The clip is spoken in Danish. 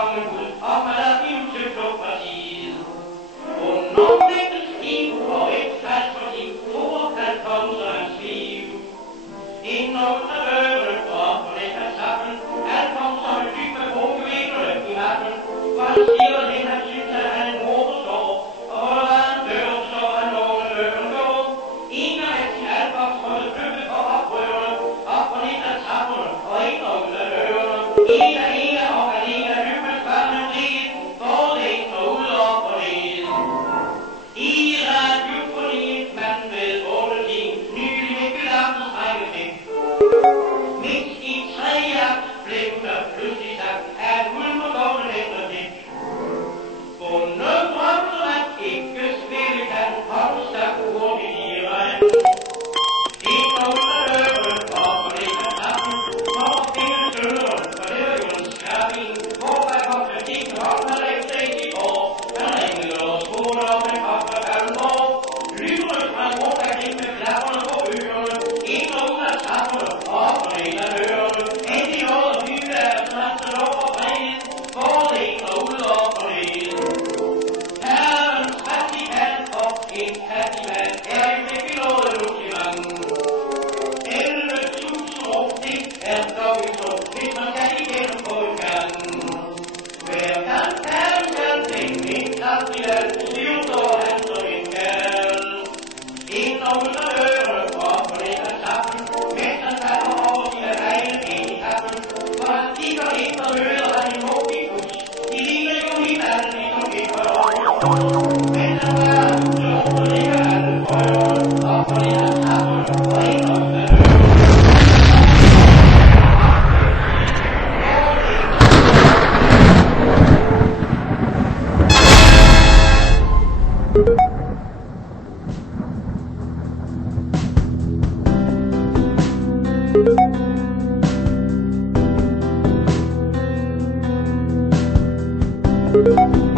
kongehus, og man er til Klubpartiet. Og når vækkes i og et fast for de ord kan komme så hans liv. Inden under døren, og på det her sammen, alt kom som en type med bunkevinkler i natten, hvor han stiger hen, han synes, at han en mor står, og hvor der var en dør, så han nogle døren går. Ingen af sin alkohol måtte købe for opprøverne, op på lidt af trapperne, og ind og ud af dørene. En og alene hyppelt var han riget, både ind og ud og på ned. I radiofonien, mand med 8 ting, nylig med bilappens rækkefing. Midt i tredje akt blev der pludselig sagt, at hun må gå med efter det. Bunde drømte man ikke spille kan, holde stak hurtigt i vejen. Ind og ud af døren, og på det af trappen, for at finde døren, for det var jo en skærping. Hvorfor kom der ikke op, han ikke set i år? Han ringede og spurgte om en kop for Kalmborg. Lyret sprang rundt af hende med klapperne på ørerne. Ind og ud af trapperne, og op på det af dørene. Endelig nåede at hylde af trappen over brænden, både ind og ud og på det. Herrens fattig mand og en fattig mand er en ikke noget lukiment. 11.000 år, det er dobbelt så, hvis man kan igennem på en gang. Hver gang han kan tænke en kraftig land, livstår han som en gal. Ind og ud af døren, og på det af trappen, mens han falder over sine vegne ind i kappen, for han stikker ind og møder han en mobibus. De ligner jo hinanden i som ikke var over. Men han var så på det af alle prøver, og på det af trappen, og ind og ud af døren. Thank you.